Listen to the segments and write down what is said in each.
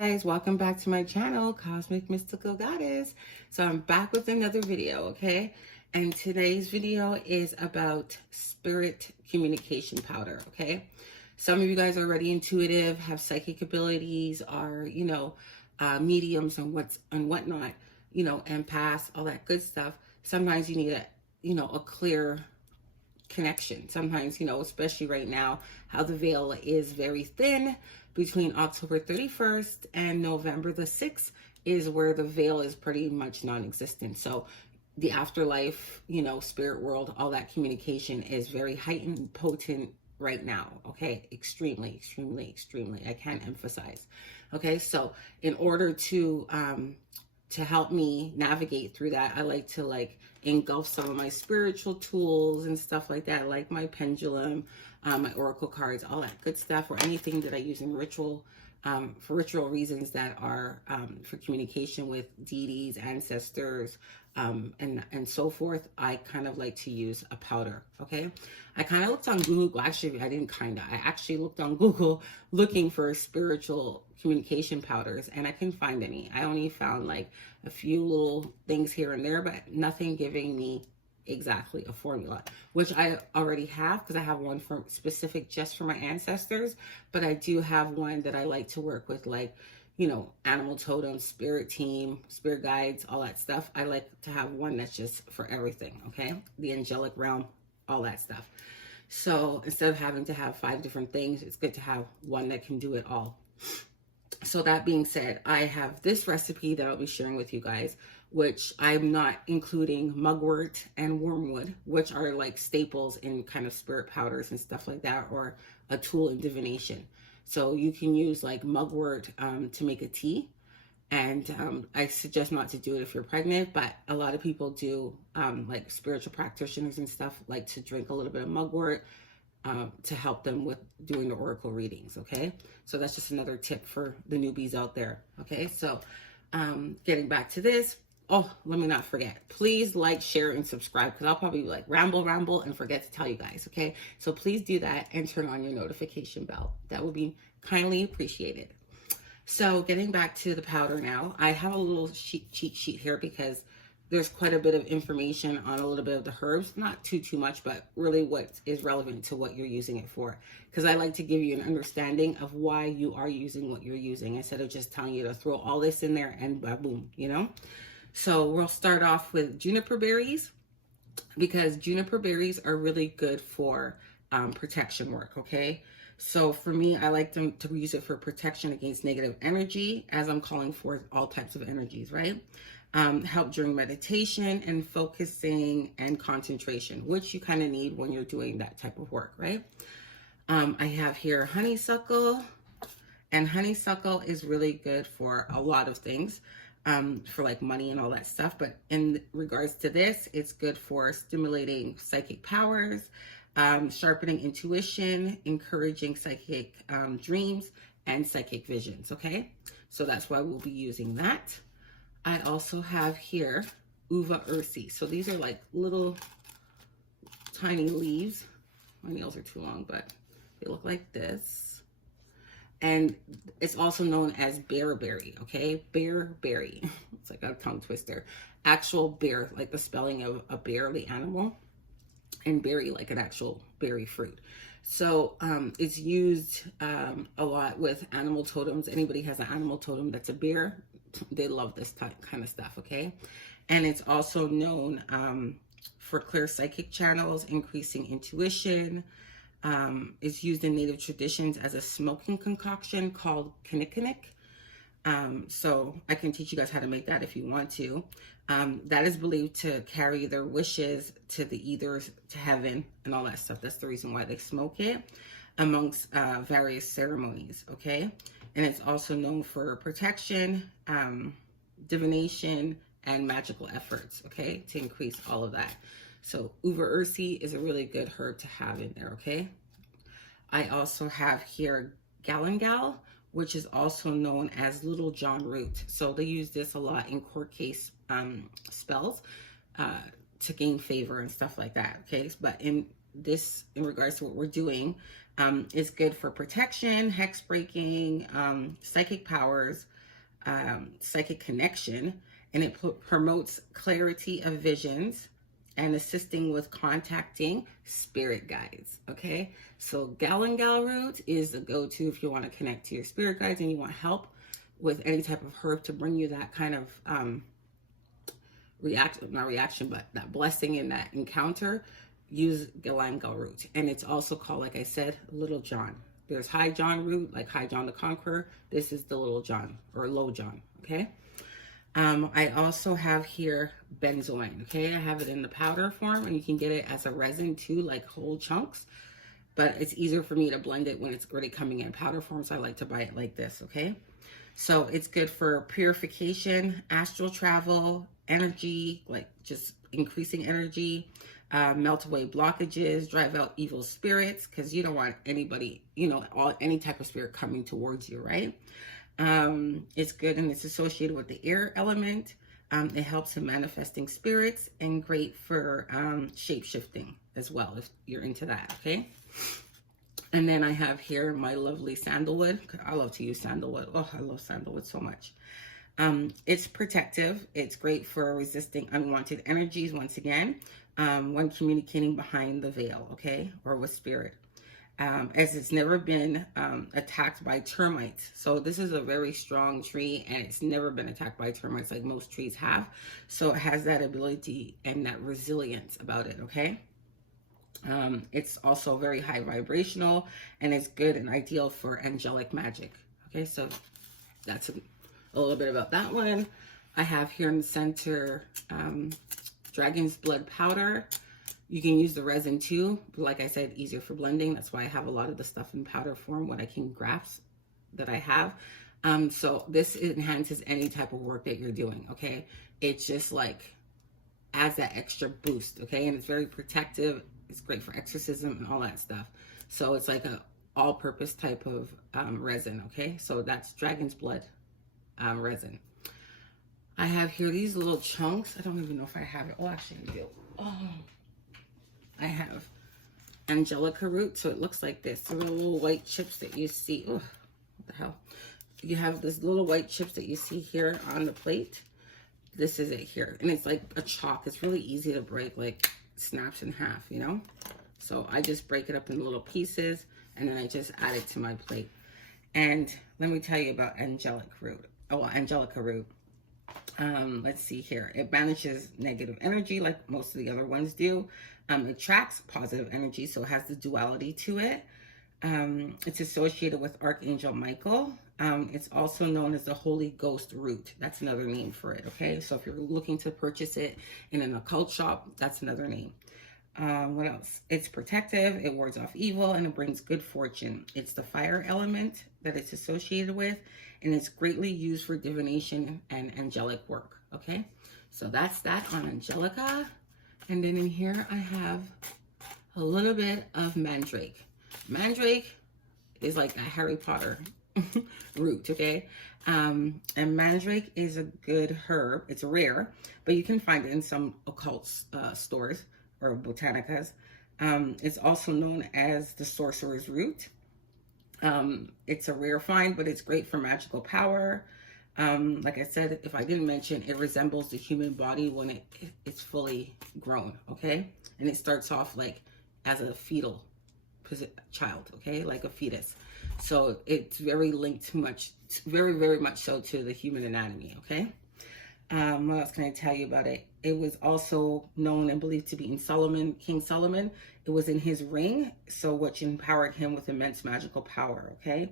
Guys, welcome back to my channel, Cosmic Mystical Goddess. So I'm back with another video, okay? And today's video is about spirit communication powder, okay? Some of you guys are already intuitive, have psychic abilities, are, mediums and whatnot, empaths, all that good stuff. Sometimes you need a clear connection. Sometimes, especially right now, how the veil is very thin between October 31st and November the 6th is where the veil is pretty much non-existent. So the afterlife, spirit world, all that communication is very heightened, potent right now. Okay. Extremely, extremely, extremely. I can't emphasize. Okay. So in order to help me navigate through that, I like to engulf some of my spiritual tools and stuff like that, like my pendulum, my oracle cards, all that good stuff, or anything that I use in ritual, for ritual reasons that are for communication with deities, ancestors, and so forth. I kind of like to use a powder, okay? I kind of looked on Google, actually, I actually looked on Google looking for spiritual communication powders, and I couldn't find any. I only found like a few little things here and there, but nothing giving me exactly a formula, which I already have because I have one for specific just for my ancestors, but I do have one that I like to work with, like, animal totems, spirit team, spirit guides, all that stuff. I like to have one that's just for everything, okay? The angelic realm, all that stuff. So instead of having to have 5 different things, it's good to have one that can do it all. So that being said, I have this recipe that I'll be sharing with you guys, which I'm not including mugwort and wormwood, which are like staples in kind of spirit powders and stuff like that, or a tool in divination. So you can use like mugwort to make a tea. And I suggest not to do it if you're pregnant, but a lot of people do, like spiritual practitioners and stuff, like to drink a little bit of mugwort to help them with doing the oracle readings, okay? So that's just another tip for the newbies out there, okay? So getting back to this, oh, let me not forget. Please like, share, and subscribe, because I'll probably like ramble and forget to tell you guys, okay? So please do that and turn on your notification bell. That would be kindly appreciated. So getting back to the powder now, I have a little cheat sheet here because there's quite a bit of information on a little bit of the herbs, not too much, but really what is relevant to what you're using it for. Because I like to give you an understanding of why you are using what you're using instead of just telling you to throw all this in there and boom, So we'll start off with juniper berries, because juniper berries are really good for protection work, okay? So for me, I like to use it for protection against negative energy, as I'm calling forth all types of energies, right? Help during meditation and focusing and concentration, which you kind of need when you're doing that type of work, right? I have here honeysuckle, and honeysuckle is really good for a lot of things, for like money and all that stuff. But in regards to this, it's good for stimulating psychic powers, sharpening intuition, encouraging psychic dreams, and psychic visions, okay? So that's why we'll be using that. I also have here uva ursi. So these are like little tiny leaves. My nails are too long, but they look like this. And it's also known as bearberry, okay? Bearberry. It's like a tongue twister. Actual bear, like the spelling of a bear, the animal, and berry, like an actual berry fruit. So it's used a lot with animal totems. Anybody has an animal totem that's a bear, they love this kind of stuff, okay? And it's also known for clear psychic channels, increasing intuition. It's used in native traditions as a smoking concoction called kinnikinnick. So I can teach you guys how to make that if you want to. That is believed to carry their wishes to the ethers, to heaven, and all that stuff. That's the reason why they smoke it amongst various ceremonies, okay? And it's also known for protection, divination, and magical efforts, okay? To increase all of that. So uva ursi is a really good herb to have in there, okay? I also have here Galangal, which is also known as Little John Root. So they use this a lot in court case spells to gain favor and stuff like that, okay? But in regards to what we're doing, It's good for protection, hex breaking, psychic powers, psychic connection, and it promotes clarity of visions and assisting with contacting spirit guides. Okay, so Galangal root is the go-to if you want to connect to your spirit guides and you want help with any type of herb to bring you that kind of that blessing in that encounter. Use Galangal root. And it's also called, like I said, Little John. There's High John root, like High John the Conqueror. This is the Little John or Low John. Okay. I also have here benzoin. Okay, I have it in the powder form, and you can get it as a resin too, like whole chunks. But it's easier for me to blend it when it's already coming in powder form, so I like to buy it like this. Okay, so it's good for purification, astral travel, energy, like just increasing energy, melt away blockages, drive out evil spirits, because you don't want anybody, any type of spirit coming towards you, right? It's good, and it's associated with the air element. It helps in manifesting spirits, and great for shape-shifting as well, if you're into that, okay? And then I have here my lovely sandalwood. I love to use sandalwood. Oh, I love sandalwood so much. It's protective. It's great for resisting unwanted energies, once again, when communicating behind the veil, okay, or with spirit. As it's never been attacked by termites. So this is a very strong tree, and it's never been attacked by termites like most trees have. So it has that ability and that resilience about it, okay? It's also very high vibrational, and it's good and ideal for angelic magic. Okay, so that's a little bit about that one. I have here in the center dragon's blood powder. You can use the resin too, but like I said, easier for blending. That's why I have a lot of the stuff in powder form, what I can grasp that I have. So this enhances any type of work that you're doing, okay? It's just like adds that extra boost, okay? And it's very protective. It's great for exorcism and all that stuff. So it's like a all-purpose type of resin, okay? So that's dragon's blood resin. I have here these little chunks. I don't even know if I have it. Oh, actually I do. Oh. I have Angelica Root, so it looks like this. The little white chips that you see. Oh, what the hell? You have this little white chips that you see here on the plate. This is it here. And it's like a chalk. It's really easy to break, like snaps in half, you know? So I just break it up in little pieces, and then I just add it to my plate. And let me tell you about Angelic Root. Oh, well, Angelica Root. Let's see here. It banishes negative energy like most of the other ones do. It attracts positive energy, so it has the duality to it. It's associated with Archangel Michael. It's also known as the Holy Ghost root. That's another name for it, okay? So if you're looking to purchase it in an occult shop, that's another name. What else? It's protective, it wards off evil, and it brings good fortune. It's the fire element that it's associated with, and it's greatly used for divination and angelic work, okay? So that's that on Angelica. And then in here, I have a little bit of Mandrake. Mandrake is like a Harry Potter root, okay? And Mandrake is a good herb. It's rare, but you can find it in some occult stores or botanicas. It's also known as the sorcerer's root. It's a rare find, but it's great for magical power. Like I said, if I didn't mention, it resembles the human body when it's fully grown, okay? And it starts off like as a fetal child, okay? Like a fetus. So it's very linked very, very much so to the human anatomy, okay? What else can I tell you about it? It was also known and believed to be in King Solomon. It was in his ring, so which empowered him with immense magical power, okay?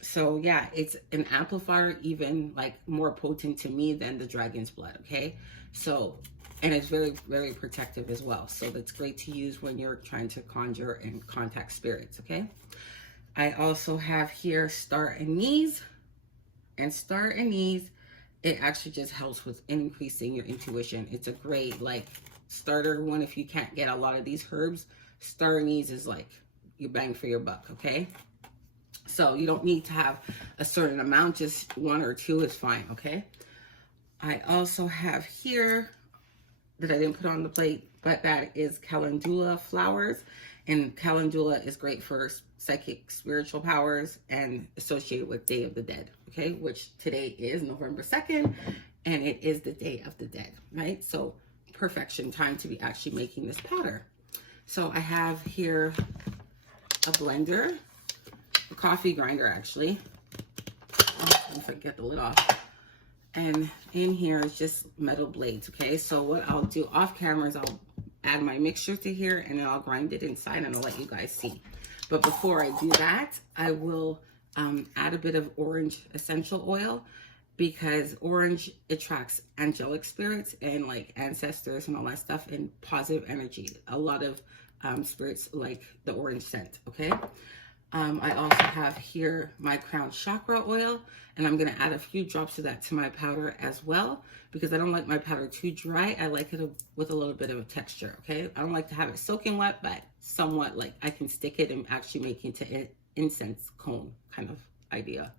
So yeah, it's an amplifier, even like more potent to me than the dragon's blood, okay? So, and it's very, very protective as well. So that's great to use when you're trying to conjure and contact spirits, okay? I also have here star anise, and star anise, it actually just helps with increasing your intuition. It's a great like starter one if you can't get a lot of these herbs. Star anise is like your bang for your buck, okay? So you don't need to have a certain amount, just one or two is fine, okay? I also have here that I didn't put on the plate, but that is Calendula Flowers. And Calendula is great for psychic spiritual powers and associated with Day of the Dead, okay? Which today is November 2nd, and it is the Day of the Dead, right? So perfection time to be actually making this powder. So I have here a blender, a coffee grinder actually. Don't forget the lid off. And in here is just metal blades, okay? So what I'll do off camera is I'll add my mixture to here and then I'll grind it inside and I'll let you guys see. But before I do that, I will add a bit of orange essential oil, because orange attracts angelic spirits and like ancestors and all that stuff and positive energy. A lot of spirits like the orange scent, okay? I also have here my crown chakra oil, and I'm going to add a few drops of that to my powder as well, because I don't like my powder too dry. I like it with a little bit of a texture, okay? I don't like to have it soaking wet, but somewhat like I can stick it and actually make it into an incense cone kind of idea.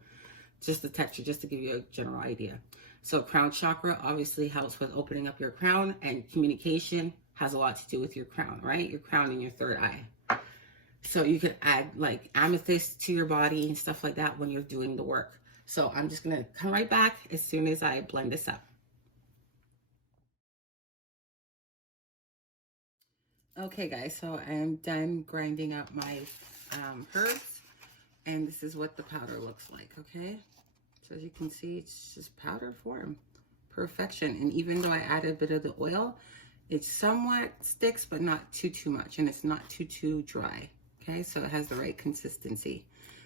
Just the texture, just to give you a general idea. So crown chakra obviously helps with opening up your crown, and communication has a lot to do with your crown, right? Your crown and your third eye. So you could add like amethyst to your body and stuff like that when you're doing the work. So I'm just gonna come right back as soon as I blend this up. Okay guys, so I am done grinding up my herbs, and this is what the powder looks like, okay? So as you can see, it's just powder form, perfection. And even though I added a bit of the oil, it somewhat sticks, but not too much, and it's not too dry. Okay, so it has the right consistency.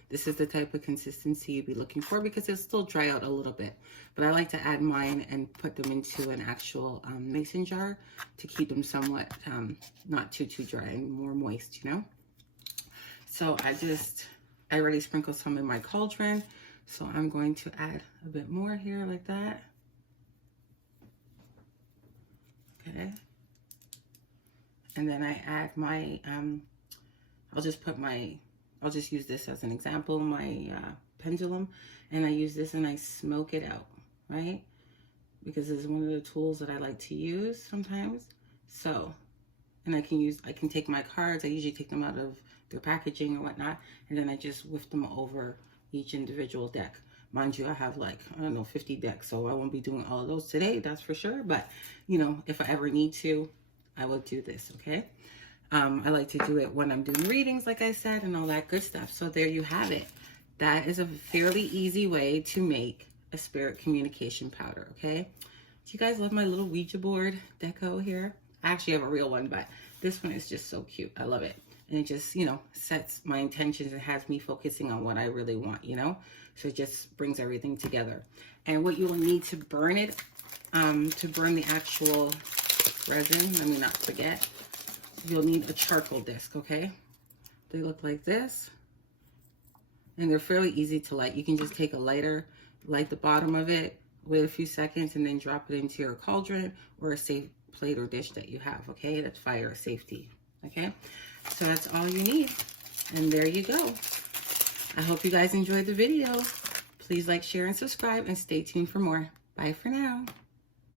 This is the type of consistency you'd be looking for, because it'll still dry out a little bit. But I like to add mine and put them into an actual mason jar to keep them somewhat not too dry and more moist, you know? So I already sprinkled some in my cauldron. So I'm going to add a bit more here like that. Okay. And then I add my, I'll just use this as an example, my pendulum, and I use this and I smoke it out, right? Because it's one of the tools that I like to use sometimes. So, and I can take my cards, I usually take them out of their packaging or whatnot, and then I just whiff them over each individual deck. Mind you, I have like, I don't know, 50 decks, so I won't be doing all of those today, that's for sure. But, you know, if I ever need to, I will do this, okay? I like to do it when I'm doing readings, like I said, and all that good stuff. So there you have it. That is a fairly easy way to make a spirit communication powder, okay? Do you guys love my little Ouija board deco here? I actually have a real one, but this one is just so cute. I love it. And it just, you know, sets my intentions and has me focusing on what I really want, you know? So it just brings everything together. And what you will need to burn it, to burn the actual resin, let me not forget, you'll need a charcoal disc, okay? They look like this, and they're fairly easy to light. You can just take a lighter, light the bottom of it, wait a few seconds, and then drop it into your cauldron or a safe plate or dish that you have, okay? That's fire safety, okay? So that's all you need, and there you go. I hope you guys enjoyed the video. Please like, share, and subscribe, and stay tuned for more. Bye for now.